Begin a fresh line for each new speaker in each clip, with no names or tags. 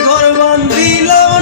ঘর বান্ধিলাম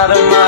out of my